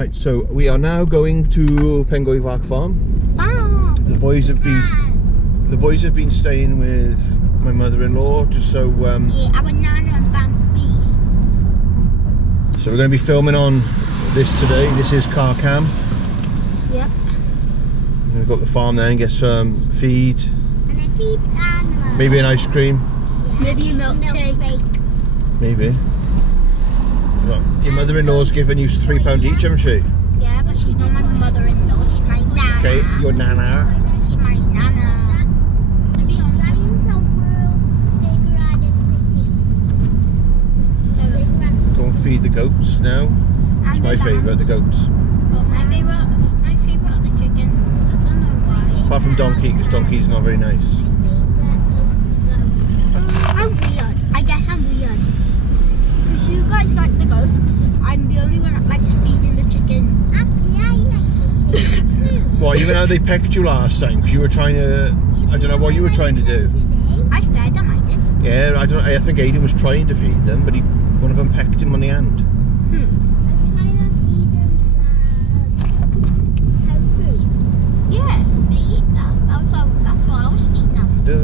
Right, so we are now going to Pencoed Fach farm. Ah. The boys have been staying with my mother-in-law just so Yeah, our Nana and Bambi. so we're going to be filming on this today. This is car cam. Yep. We're going to go up the farm there and get some feed. And then feed animals. Maybe an ice cream. Yes. Maybe a milkshake. Maybe. Look, your mother-in-law's given you £3 each, haven't she? Yeah, but she's not my mother-in-law. She's my nana. Okay, your nana. She's my nana. Maybe on lines of world, bigger than the city. Go and feed the goats now. It's my favourite, the goats. Well, my favourite are the chickens. I don't know why. Apart from Donkey, because Donkey's not very nice. I'm weird. I guess I'm weird. Because you guys like the goats. I'm the only one that likes feeding the chickens. Actually, I like the chickens too. Well, even how they pecked you last time, because you were trying to... I don't know what you were trying to do. I fed them, I did. Yeah, I think Aiden was trying to feed them, but one of them pecked him on the hand. I'm trying to feed them cow food. Yeah, they eat that. That's what I was feeding them. You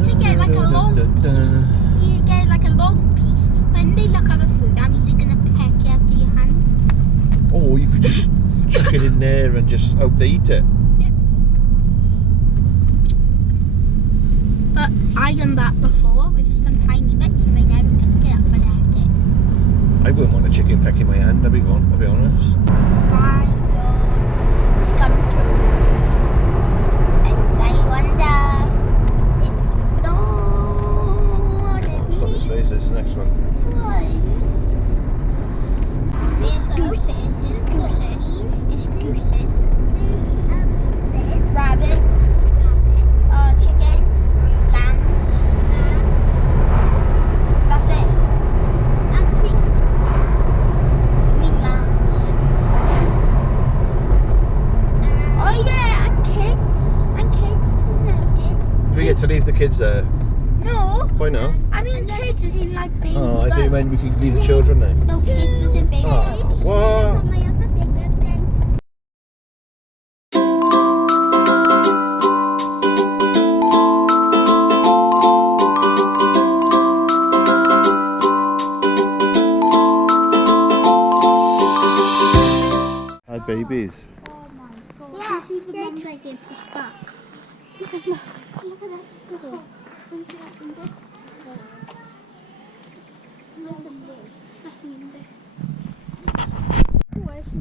need to get like a long piece. You need to get like a long piece. When they look at the food, that means they're going to peck it out of your hand. Or you could just chuck it in there and just hope they eat it. Yep. But I done that before with some tiny bits and they never picked it up and ate it. I wouldn't want a chicken pecking my hand, I'll be honest. My Lord, it's come true. And I wonder if you know what it What's means. this? This next one. There's gooses, rabbits, chickens, lambs. That's it. And sheep. I mean lambs. Oh yeah, and kids. Do we get to leave the kids there? No. Why not? I mean kids as in like baby. Oh, I thought you meant we could leave the children there. No, kids as in baby. Oh, what? Had babies. Oh my god. Yeah, this is the one they gave us back. Look at that.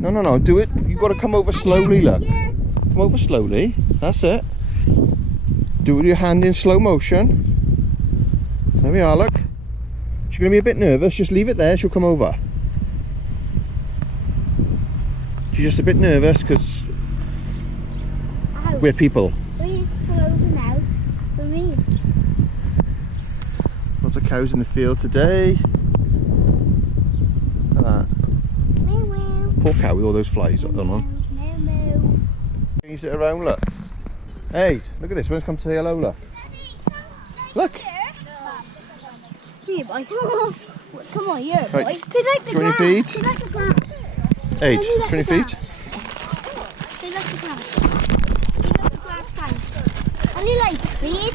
No, do it. You've got to come over slowly, look. Come over slowly. That's it. Do it with your hand in slow motion. There we are, look. She's going to be a bit nervous. Just leave it there. She'll come over. She's just a bit nervous because we're people. Please come over now for me. Lots of cows in the field today. Look at that. Meow meow. Poor cow with all those flies on them. Meow meow. Change it around, look. Hey, look at this. One's come to say hello, look. Look. Here, boy. Come on, here, boy. Right. They like the 20 grass. feet. They like the grass. 8, They like 20 the feet. grass. They like the grass. They like the grass, guys. And they like feed.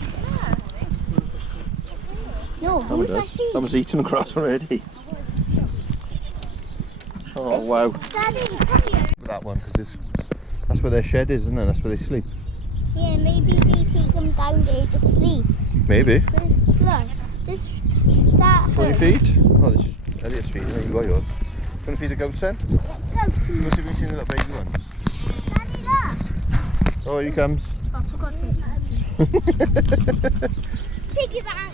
No, who's like feed? Someone's eating the grass already. Oh, wow. Daddy, come here. That one, because that's where their shed is, isn't it? That's where they sleep. Yeah, maybe they take them down there to sleep. Maybe. Look, that 20 hurts. feet? Oh, this is Elliot's feet. There you got yours. Going to feed the goats then? Go, please. Let's see if we've seen the little baby ones. Daddy, look. Oh, here he comes. I forgot to. Piggy bank.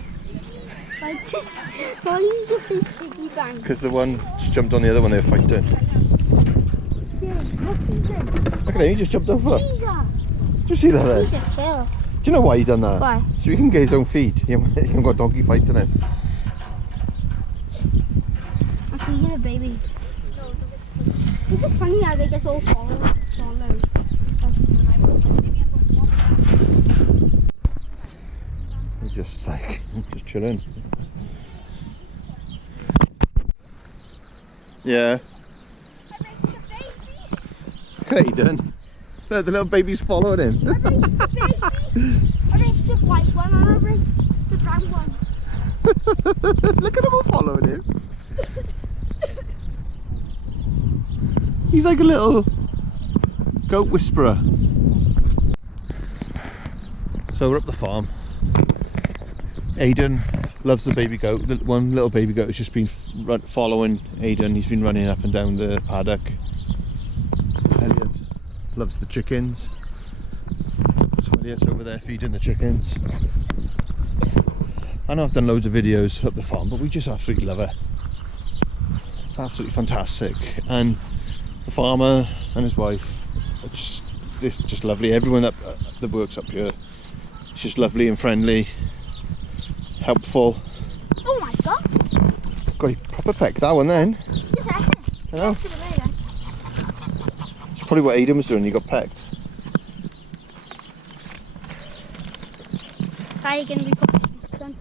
Why you just say piggy bank? Because the one just jumped on the other one they were fighting. Yeah, look at him. Look at him, he just jumped over. Caesar. Did you see that there? He's a chill. Do you know why he done that? Why? So he can get his own feed. He haven't got a donkey fighting him. I can hear a baby. It's just funny how they get all swallowed. He's just chilling. Yeah. Look at Aiden. Look, the little baby's following him. I raced the baby. I raced the white one and I raced the brown one. Look at them all following him. He's like a little goat whisperer. So we're up the farm. Aiden loves the baby goat. The one little baby goat has just been following Aiden. He's been running up and down the paddock. Elliot loves the chickens. So Elliot's over there feeding the chickens. I know I've done loads of videos up the farm, but we just absolutely love it. It's absolutely fantastic. And the farmer and his wife, it's just lovely. Everyone that works up here, it's just lovely and friendly, helpful. Oh my god! Got a proper peck that one then. Just a second. I know. It's probably what Aiden was doing. He got pecked. How are you going to be son?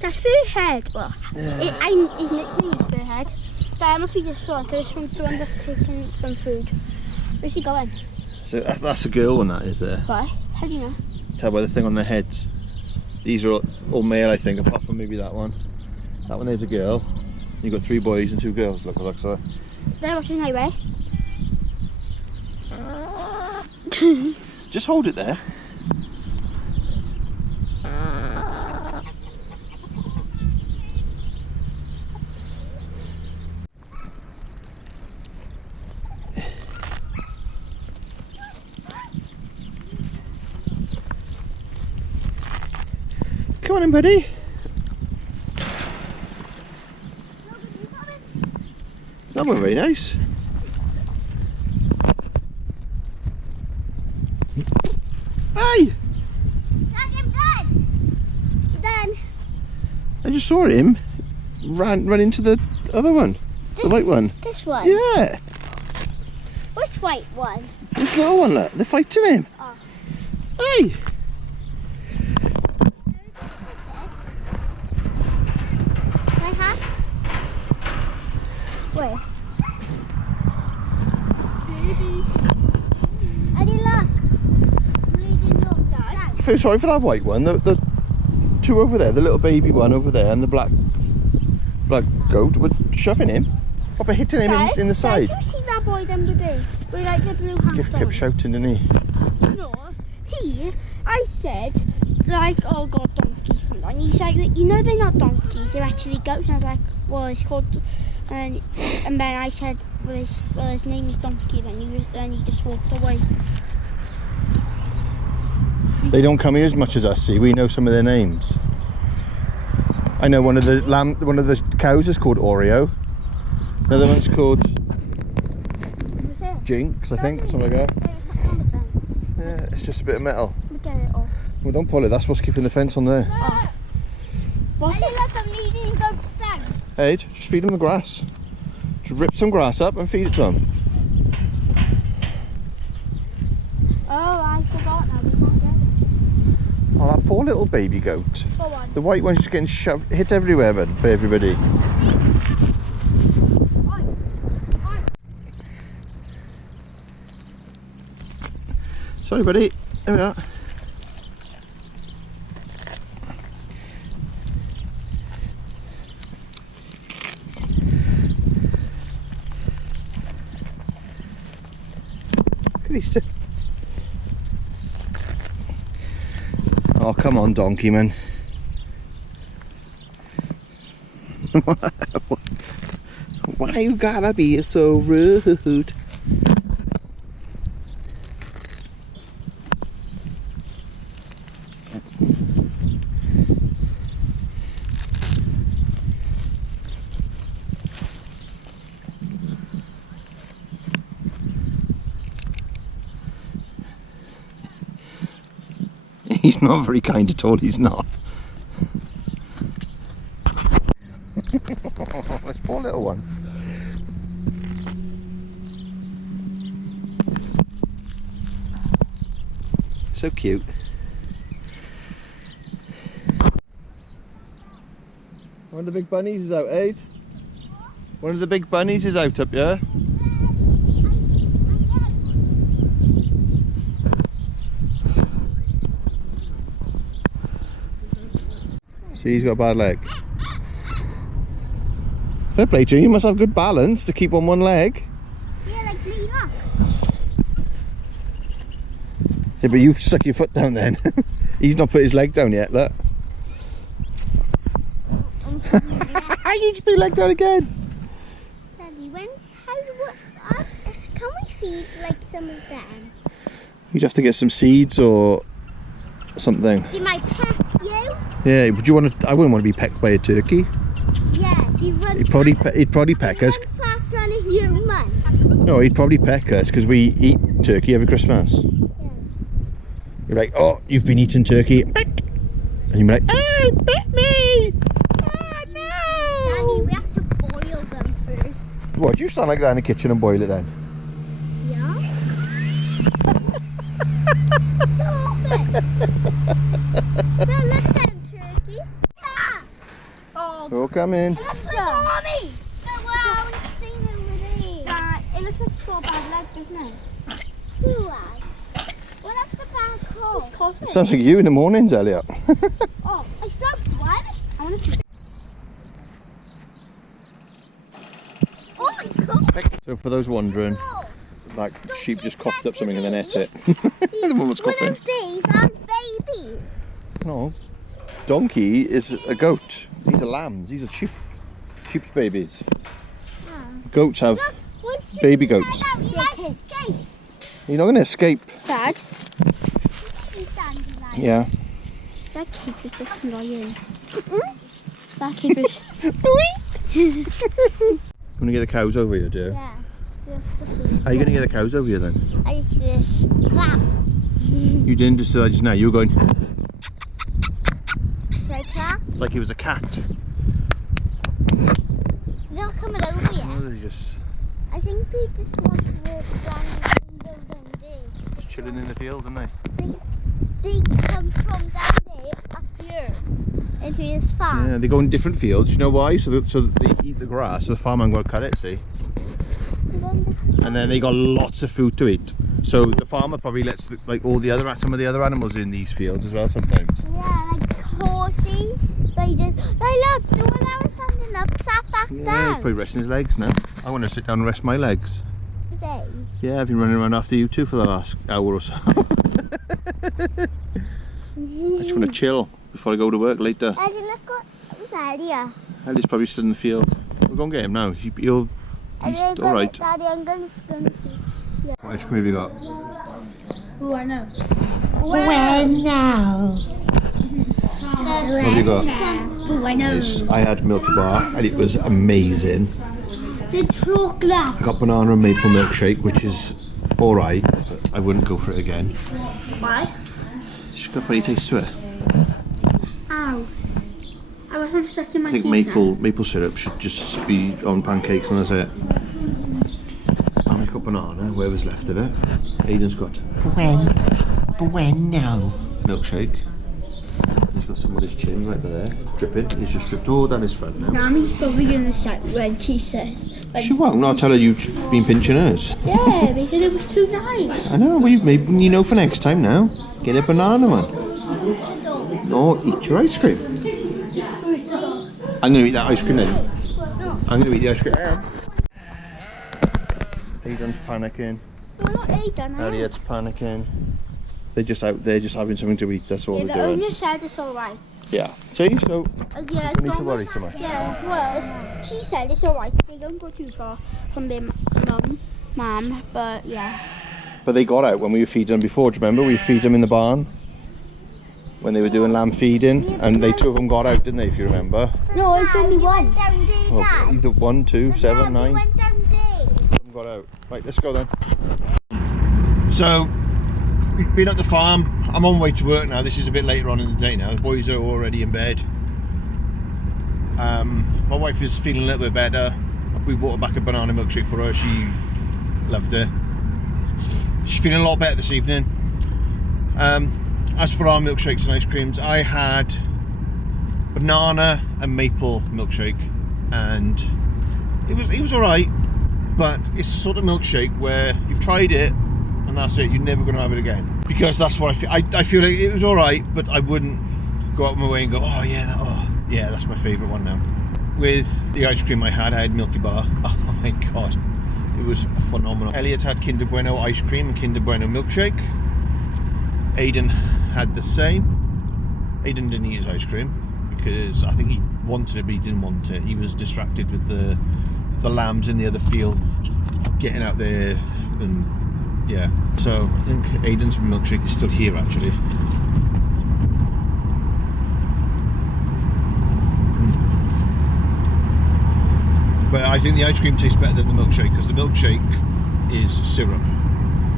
That's Furhead. Well, his nickname is Furhead. But I'm going to feed this one because this one's the one that's taking some food. Where's he going? So that's a girl one, that is there. Why? How do you know? Tell by the thing on their heads. These are all male, I think, apart from maybe that one. That one there's a girl. You've got 3 boys and 2 girls, looks like. They're watching highway. Just hold it there. Come on in, buddy. That went very nice. Hey! Dad, I'm done. I'm done. I just saw him run into the other one. The white one. This one? Yeah. Which white one? This little one, look. They're fighting him. Oh. Hey! Can I have? Where? Eddie, look. Bleeding look, Dad. I feel sorry for that white one. The 2 over there, the little baby one over there, and the black goat were shoving him. Proper hitting him in the side. Did you see that boy then today? With like the blue hands Kept shouting, didn't he? No, I said, like, oh god, donkeys. And he's like, you know they're not donkeys, they're actually goats. And I was like, well, it's called, and then I said, well, his name is Donkey. Then he just walked away. They don't come here as much as us, see. We know some of their names. I know one of the cows is called Oreo. Another one's called Jinx, I think, something like that. Yeah, it's just a bit of metal. Look at it all. Well, don't pull it. That's what's keeping the fence on there. Oh. What's it? Look, I'm leading goats down. Hey, just feed them the grass. Just rip some grass up and feed it to them. Oh, I forgot now. We can't get it. Oh, that poor little baby goat. Go on. The white one's just getting hit everywhere, bud, by everybody. Sorry, buddy. There we are. Look at these 2. Oh, come on, donkey man. Why you gotta be so rude? He's not very kind at all, he's not. This poor little one. So cute. One of the big bunnies is out, eh? One of the big bunnies is out up here. See, he's got a bad leg. Fair play to you. You must have good balance to keep on one leg. Yeah, like me, look. Yeah, but you stuck your foot down then. He's not put his leg down yet, look. You just put your leg down again. Daddy, can we feed like some of them? You'd have to get some seeds or something. He might peck you. Yeah, would you want to? I wouldn't want to be pecked by a turkey. Yeah, He'd probably peck us. He'd run faster than a human. No, he'd probably peck us because we eat turkey every Christmas. Yeah. You're like, oh, you've been eating turkey. And you're like, oh, bit me! Oh, no! Daddy, we have to boil them first. What, do you stand like that in the kitchen and boil it then? Yeah. Stop it! No, look at them, turkey. Yeah. Oh, Oh, come in. it looks like mommy. Wow, it's singing with it. It looks like so bad leg, doesn't it? What's the bad called? It sounds like you in the mornings, Elliot. Oh, I dropped one. I want to see. Oh my god. So for those wondering, that sheep just coughed up something and then ate it. The one was coughing. One of these are babies. No. Donkey is a goat. These are lambs. These are sheep's babies. Goats have baby goats. You're not going to escape. Dad? Yeah. That cake is just annoying. That cake is... You want to get the cows over here, dear? Yeah. How are you going to get the cows over here then? I just this clap. You didn't decide just now. You were going Like that? like he was a cat. They're not coming over yet. Oh, they just I think we just want to walk around the window down there. just chilling in the field, aren't they? They come from down there up here into this farm. Yeah, they go in different fields. You know why? So they eat the grass. So the farmer got to cut it. See. And then they got lots of food to eat. So the farmer probably lets like some of the other animals in these fields as well sometimes. Yeah, like horses. They just look, the one I was standing up sat back Yeah, he's down probably resting his legs now. I want to sit down and rest my legs. today. Yeah, I've been running around after you two for the last hour or so. I just want to chill before I go to work later. Daddy, look what's here. Ellie's probably stood in the field. We'll go and get him now. He's alright. Daddy, I'm going to see. What ice cream have you got? Ooh, I know. When now? What have you got? Ooh, I know. I had Milky Bar and it was amazing. The chocolate. I got banana and maple milkshake, which is alright, but I wouldn't go for it again. Why? It's got a funny taste to it. Ow. I wasn't stuck in my I think maple syrup should just be on pancakes and that's it. And I've got banana, where was left of it. Aiden's got When now? milkshake. He's got some on his chin right there, dripping. He's just dripped all down his front now. Mommy's probably going to shout when she says. She won't. I'll tell her you've been pinching hers. Yeah, because it was too nice. I know. Well, you know for next time now. Get a banana one. No, eat your ice cream. I'm going to eat that ice cream then. I'm going to eat the ice cream. Aiden's panicking. We're not Aiden, Elliot's panicking. They're just out there, just having something to eat. That's all yeah, they're the doing. owner said it's alright. Yeah. See, so Yeah, don't need to worry too much. Yeah, well, she said it's alright. They don't go too far from their mum, but yeah. But they got out when we were feeding them before. Do you remember? We feed them in the barn when they were doing lamb feeding, and they two of them got out, didn't they? If you remember. No, it's only one. Oh, either 1, 2, 7, 9. Went down there. Got out. Right, let's go then. So, we've been at the farm. I'm on my way to work now. This is a bit later on in the day now. The boys are already in bed. My wife is feeling a little bit better. We bought her back a banana milkshake for her. She loved it. She's feeling a lot better this evening. As for our milkshakes and ice creams, I had banana and maple milkshake, and it was alright. But it's the sort of milkshake where you've tried it and that's it, you're never going to have it again. Because that's what I feel. I feel like it was alright, but I wouldn't go out of my way and go, oh yeah, Yeah, that's my favourite one now. With the ice cream I had Milky Bar. Oh my god, it was phenomenal. Elliot had Kinder Bueno ice cream and Kinder Bueno milkshake. Aiden had the same. Aiden didn't eat his ice cream because I think he wanted it but he didn't want it. He was distracted with the lambs in the other field getting out there, and yeah. So I think Aiden's milkshake is still here actually. But I think the ice cream tastes better than the milkshake because the milkshake is syrup,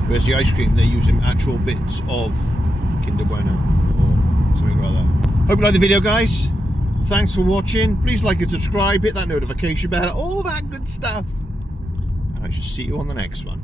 whereas the ice cream they're using actual bits of Kinder Bueno or something like that. Hope you like the video, guys. Thanks for watching. Please like and subscribe, hit that notification bell, all that good stuff. And I shall see you on the next one.